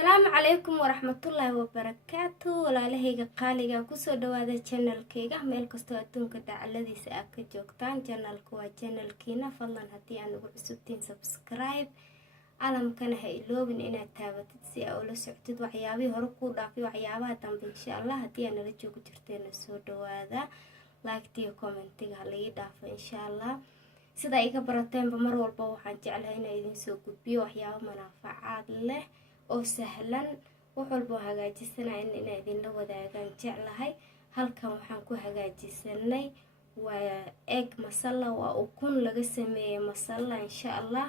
السلام عليكم ورحمة الله وبركاته ولا لهيga qaaliga kusoo dhawaada channelkayga meel kasto adduunka dacaladiisa aad ka joogtaan channelku waa channelkiina fadlan haddii aan ugu cusubtiin subscribe calamkana ha iloobin inaad taabatid si aad ula socotid waxyaabihii hore ku dhaafay waxyaabaha dambe insha Allah haddii aad nala joogi jirteen soo dhawaada like iyo commentiga ha laga dhaafo insha Allah sida iga barateenba mar walba waxaan jeclahay inaan idin soo gudbiyo waxyaabo manaafacaad leh oo sahlan wax walba hagaajisanay in idin la wadaagaan jeclahay halkan waxaan ku hagaajisanay waa egg masala waa ukun laga sameeyay masala insha Allah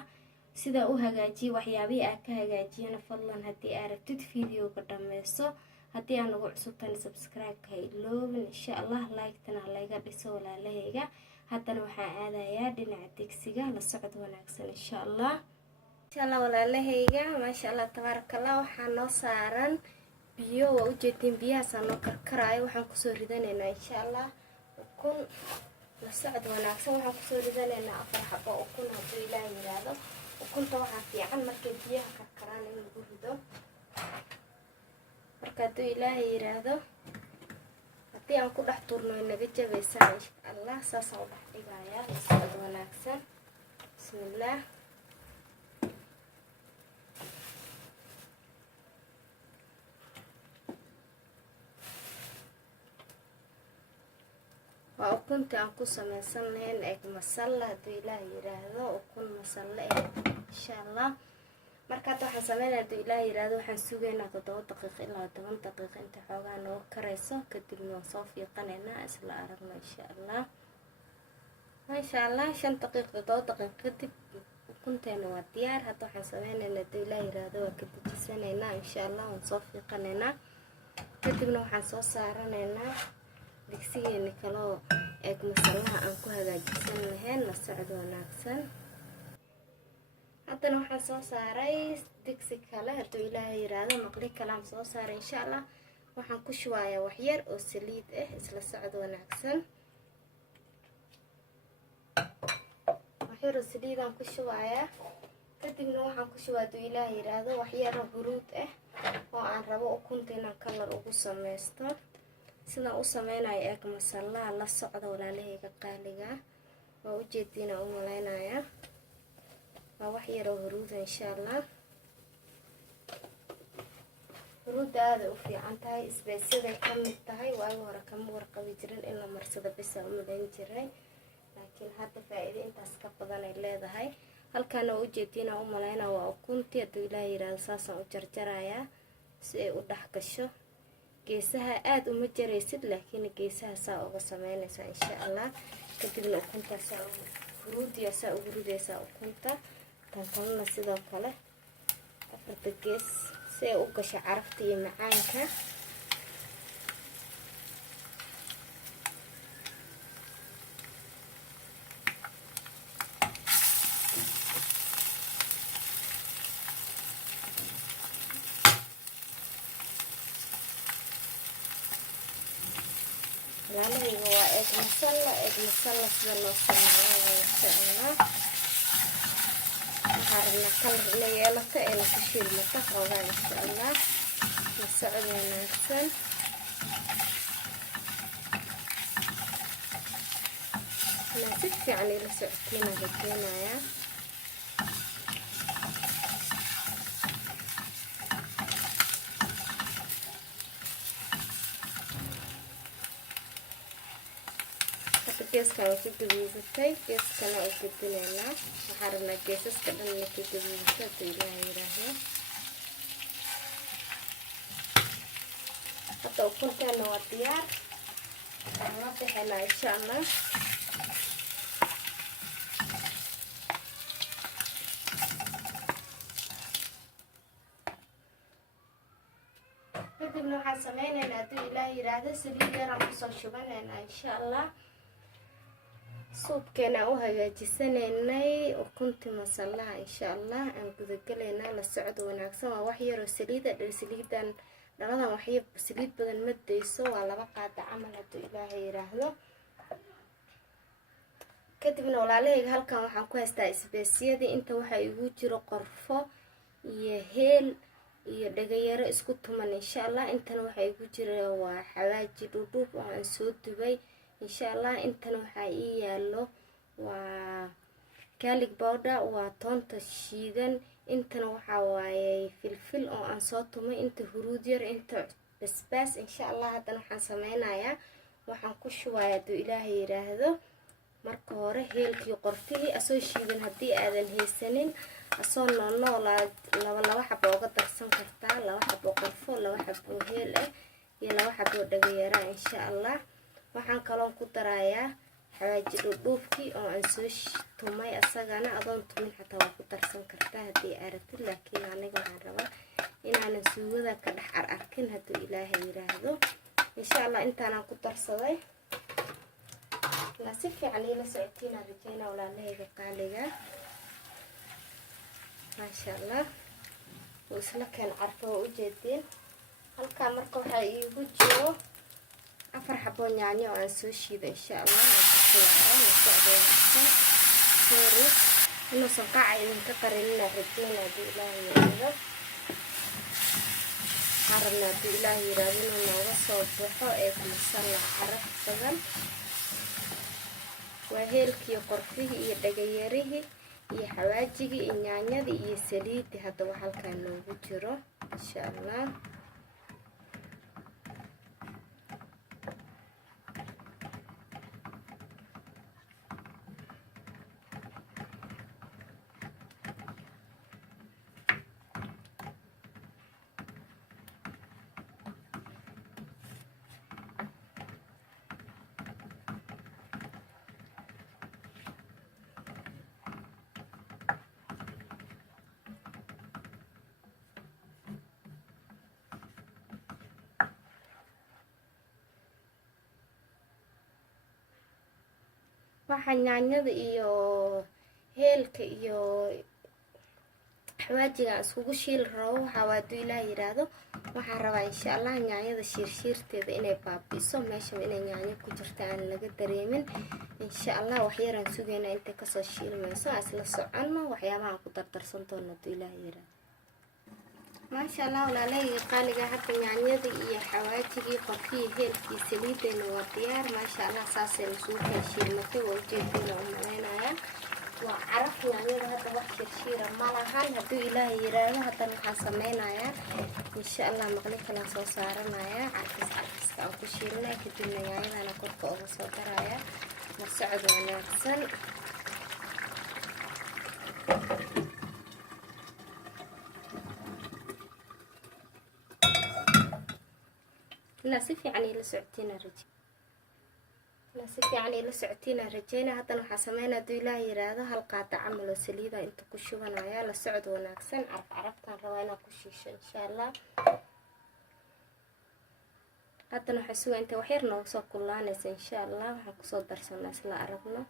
sida u hagaajiyo waxyaabaha aad ka hagaajiyana fadlan haddii aad rabtid video-ga dhameyso haddii aan ugu cusubtan subscribe ka iloobin insha Allah like-tana laga dhiso walaalahayga haddana waxaan aadayaa dhinaca digsiga la socod wanaagsan insha Allah walaalahayga maasha Allah tabarakallah waxaan noo saaran biyo waa u jeedin biyahaas noo karkaraayo waxaan ku soo ridanaynaa insha Allah ukun la socod wanaagsan waxaan ku soo ridanaynaa 4 xabo ukun haddii Ilaahay yiraahdo ukunta waxa fiican markay biyaha karkaraan in lagu rido marka haddii Ilaahay yiraahdo haddii aan ku dhex turno inaga jabaysaa insha Allah saas aan u dhex dhigayaa la socod wanaagsan bismillaah ukunta aan ku sameysanayn egg masala haddii Ilaahay yiraahdo ukun masala insha Allah marka waxaan sameeynaa haddii Ilaahay yiraahdo waxaan sugaynaa 7 daqiiqo ilaa 10 daqiiqo inta xoogaa noo karayso kadibna waan soo fiiqanaynaa isla aragno insha Allah maasha Allah 5 daqiiqo 7 daqiiqo kadib ukunteena waa diyaar hadda waxaan sameynaynaa haddii Ilaahay yiraahdo waa ka dejisanaynaa insha Allah waan soo fiiqanaynaa kadibna waxaan soo saaranaynaa digsigeena kale oo egg masalaha aan ku hagaajisan lahayn la socod wanaagsan haddana waxaan soo saaray digsi kale haddii Ilaahay yiraahdo maqli kalaam soo saaray insha Allah waxaan ku shubayaa wax yar oo saliid isla socod wanaagsan wax yar oo saliid aan ku shubayaa kadibna waxaan ku shubaa haddii Ilaahay yiraahdo wax yar oo huruud oo aan rabo ukunta inaan kalar ugu sameysto sida u sameynay egg masala la socdo walaalahayga qaaliga waa u jeedina u maleynaya waa wax yar oo huruud insha Allah huruudaada u fiican tahay isbeesada ka mid tahay waa hore kama warqabi jirin in la marsado bisa u maleyn jiray laakiin hadda faa'iido intaas ka badan ay leedahay halkan u jeedina u maleynaa waa ukuntii haddii Ilaahay yiraahdo saasaan u jarjarayaa si ay u dhax gasho geesaha aad uma jaraysid laakiin geesaha saa uga sameynaysa insha Allah kadibna ukunta saa huruudiya saa ugu ridaysa ukunta tan kalena sidoo kale afarta gees si ay u gasho carafta iyo macaanka laalahayga waa egg masala sida loo sameeyo insha Allah waxaan rabnaa kalar inay yeelato ee la shiilmato xoogaa insha Allah la socod wanaagsan inaan si fiican ila socotiina rajeynayaa geeska waa ku gabiisatay geeskana oo gudbinayna waxaan rabnaa geesaska dhan inay ku gabiisato haddii Ilaahay yiraahdo hadda ukunteena waa diyaar waxaan la bixinaa insha Allah kadibna waxaan sameynaynaa haddii Ilaahay yiraahdo saliid yar aan kusoo shubanaynaa insha Allah suubkeena u hagaajisanaynay ukunta masalaha insha Allah aan gudagaleynaa la socod wanaagsan waa wax yar oo saliid saliidan dhaladan wax yar saliid badan ma deyso waa 2 qaada camal haddii Ilaahay yiraahdo kadibna walaalahayga halkan waxaan ku haystaa isbeesiyadii inta waxa igu jiro qorfo iyo heel iyo dhagayaro isku tuman insha allah. Intan waxay ku jira waa xawaaji dhudhub oo aan soo dubay insha allah. Intan waxaa ii yaalo waa garlic powder, waa toonta shiidan. Intan waxaa waaye filfil oo aan soo tumay, inta huruud yar, inta basbaas insha allah. haddana waxaan sameynayaa, waxaan ku shubayaa hadduu ilaahay yiraahdo marka hore heelkii qorfihii asoo shiidan. haddii aadan haysanin asoo noolaa laba xabo uga darsan kartaa, 2 xabo qorfo, 2 xabo heel ah iyo 2 xabo dhagayara insha allah. waxaan kaloo ku darayaa xawaaji dhudhubkii oo aan soo tumay, asagana adoon tumin xataa waa ku darsan kartaa haddii aragtid, laakiin aniga waxaan rabaa inaanan suugada ka dhex arkin hadduu ilaahay yiraahdo insha allah. intaanaan ku darsaday la si fiican ila socotiina rajayna walaalahayga qaaliga maasha allah. isla kan carfo u jeedin halka marka waxa iigu jiro 4 xabo yaanyo oo aan soo shiiday insha allah. inuu sanqaaca idinka qarinina rajayna hadduu ilaahay yiraahdo. xarna hadduu ilaahay yiraahdo inuu nooga soo baxo ee kumasan caraf badan. waa heelkii qorfihii iyo dhagayarihii iyo xawaajigii iyo yaanyadii iyo saliidii hadda wax halkaan noogu jiro insha allah. waxaan yaanyada iyo heelka iyo xawaajiga iskugu shiil rabo. waxaa waa hadduu ilaahay yiraahdo waxaan rabaa insha allah yaanyada shiirshiirteeda inay baabi'iso, meesha inay yaanyo ku jirta aan laga dareemin insha allah. wax yaraan sugaynaa intay kasoo shiilmayso isla soconno waxyaabaha ku dardarsan doono hadduu ilaahay yiraahdo. maasha allah walaalahayga qaaliga hadda yaanyada iyo xawaajigii qorfihii heelkii saliideena waa diyaar maasha allah. saasay isugu kala shiilmatay waa ujeedina u maleynayaa. waa caraf yaanyada hadda wax shirshiira ma lahan hadduu ilaahay yiraahdo. haddana waxaan sameynayaa insha allah maqli kalaan soo saaranayaa carfiska aan ku shiilinaya, kadibna yaanyadana korka uga soo daraya. la socod wanaagsan. لا سفي عني لسعتينا رجي لا سفي عني لسعتينا رجينا. هذا نحن سمينا دولا يراده هالقاطع عملوا سليدة انت كشوفنا يا لسعد وناكسن عرفت روينا كشيش ان شاء الله. هذا نحن سوى انت وحيرنا وصوك كلانس ان شاء الله وحنقصد درس الناس لا عرفنا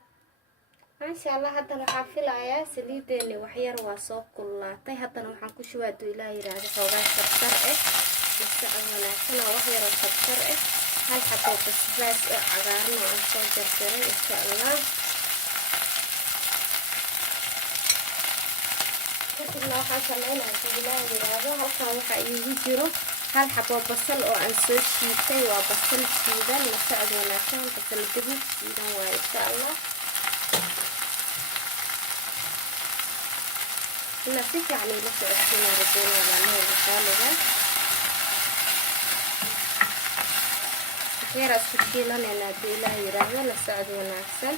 ان شاء الله. هذا نحن في الآية سليدة اللي وحير وصوك كلاتي. هذا نحن كشوفنا دولا يراده حوغاش تبترئ لسعد وناكسن وحير وتبترئ. هل حبوا بسباس عقارنا عن صوت جرجرين إن شاء الله. كتبنا وحا سمعنا عجينا يراده هلقا وحا يجيرو. هل حبوا بصل أو أنسو شيطي وبصل شيدا لسعد وناكسن بصل جبوك شيدا وإن شاء الله. نسيت يعني لسعد فينا رجينا وعنه الغالبة غير اسكشيلان انا دولا يراهو لا سعد وناكسن.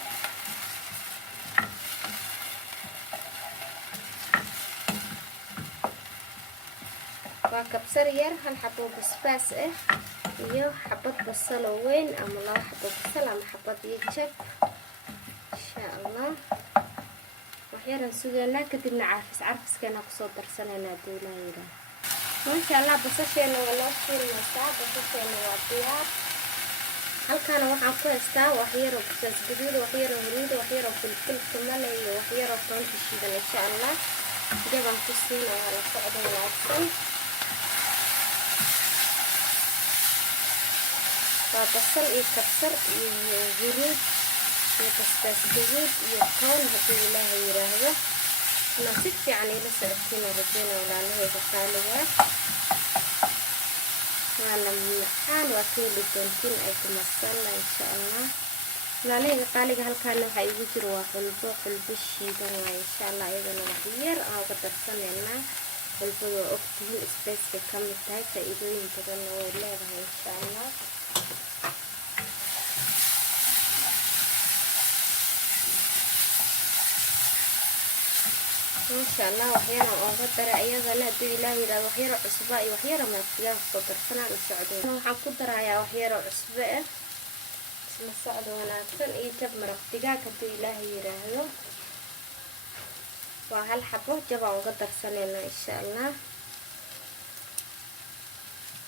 وكبسر ير هل حبو بسباس iyo xabad basal weyn ama 2 xabad basal ama xabad yijab insha Allah. waxyaaran sugeena kadibna carfiskana ku soo darsanayna doona yira maasha Allah. basasheena waa loo shiilnaa, basasheena waa diyaar. halkaan waxaan ku haystaa waxyaro basas gaduud, waxyaro huruud, waxyaro filfil kamale iyo waxyaro toonta shiidan insha Allah. jabaan ku siinayaa la socdo wanaagsan. waa basal iyo kabsar iyo huruud iyo basbaas gaduud iyo toon hadduu ilaahay yiraahdo. na si fiican ila socodsiina rajayna walaalahayga qaaliga waana macaan waa keeli doontiin ay ku masala insha allah. walaalahayga qaaliga halkaan waxa igu jiro waa xulbo shiidan waa insha allah iyadana wax yar aan uga darsaneynaa. xulbadu waa ogtihiin spaceka ka mid tahay faa'iidooyin badanna way leedahay insha allah. insha allah waxyaaran ooga dara iyadana hadduu ilaahay yiraahdo waxyaro cusbo iyo waxyaro maadsigaan kusoo darsanaan u socdeen. waxaan ku darayaa waxyaro cusbo ah isla socdo wanaagsan iyo jab maraq digaag hadduu ilaahay yiraahdo. waa hal xabo jab aan uga darsaneynaa insha allah.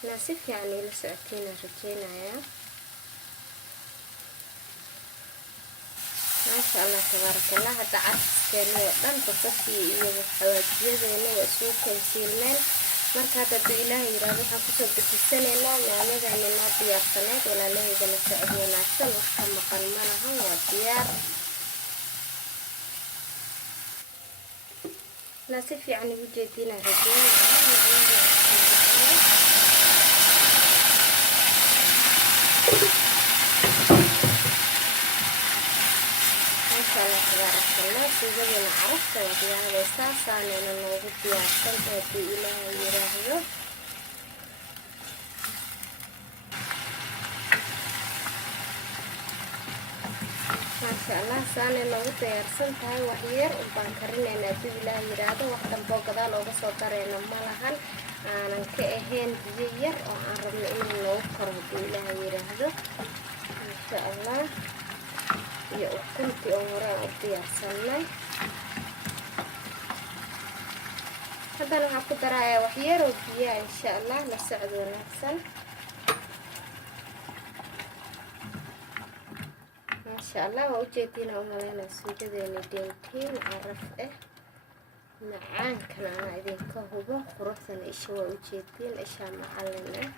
inaa si fiican ila socotiina rajeynayaa. maasha allah tabaaraka allah. hadda carfiskeena oo dhan basashii iyo xawaajiyadeena waa isugu keensiilmeen. marka hadda hadduu ilaahay yiraahdo waxaan kusoo dejisaneynaa yaanyadayna noo diyaarsaneed. walaalahayga la socod wanaagsan wax ka maqan ma lahan waa diyaar. inaa si fiican ugu jeediina rajeynayaa. suugadana carafta waa diyaaraysaa saanayna noogu diyaarsan haddii ilaahay yiraahdo. maasha allah saanay noogu diyaarsan tahay. wax yar unbaan karinaynaa haddii ilaahay yiraahdo. wax damboo gadaal ooga soo darayna ma lahan aanan ka ahayn biyo yar oo aan rabno inuu noogu karo haddii ilaahay yiraahdo. maasha allah iyo ukuntii oo hore aan u diyaarsanay. haddana waxaan ku darayaa waxyaroo biyaa insha allah. la socod wanaagsan. maasha allah waa ujeediina umaleynaa suugadeena deentiin caraf ah macaankana anaa idinka hubo. quruxdana isha waa ujeediin ishaa macalin ah.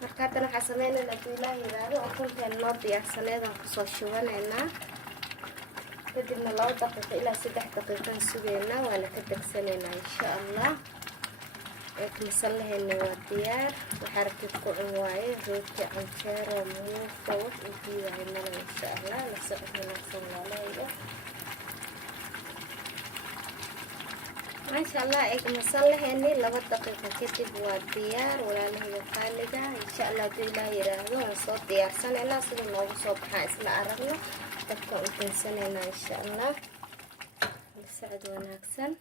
marka haddana waxaa sameynayna hadduu ilaahay yiraahdo ukunteena noo diyaarsaneedaan kusoo shubanaynaa. kadibna 2 daqiiqo ilaa 3 daqiiqaan sugeynaa waana ka degsanaynaa insha allah. masalaheena waa diyaar. waxaa rabtid ku cun waaye rooti canjeero muufa wax u diidahay mala insha allah. la socod wanaagsan walaalahayga. maasha allah masalaheeni 2 daqiiqo kadib waa diyaar walaalahayga qaaliga. insha allah hadduu ilaahay yiraahdo waan soo diyaarsanaynaa. sida noogu soo baxaan isla aragno. dabka u keensaneynaa insha allah. la socod wanaagsan.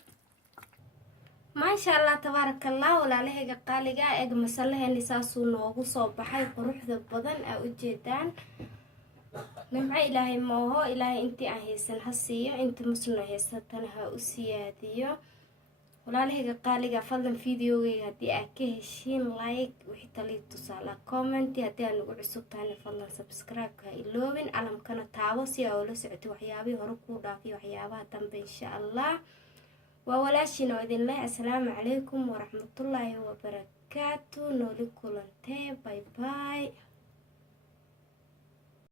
maasha allah tabaaraka allah walaalahayga qaaliga. masalaheeni saasuu noogu soo baxay quruxda badan aa ujeedaan. nimco ilaahay mooho. ilaahay intii aan haysan ha siiyo inta musna haysatana ha u siyaadiyo. walaalahayga qaaliga fadlan videogayga haddii aad ka heshiin like wixii talii tusaale comment. haddii aad nagu cusub tahayna fadlan subscribe-ka ha iloobin. calamkana taabo si aa ula socoto waxyaabihii hore kuu dhaafiyo waxyaabaha dambe insha allah. waa walaashiina oo idin leh assalaamu calaykum waraxmatullaahi wabarakaatu. nooli kulantee bye bye.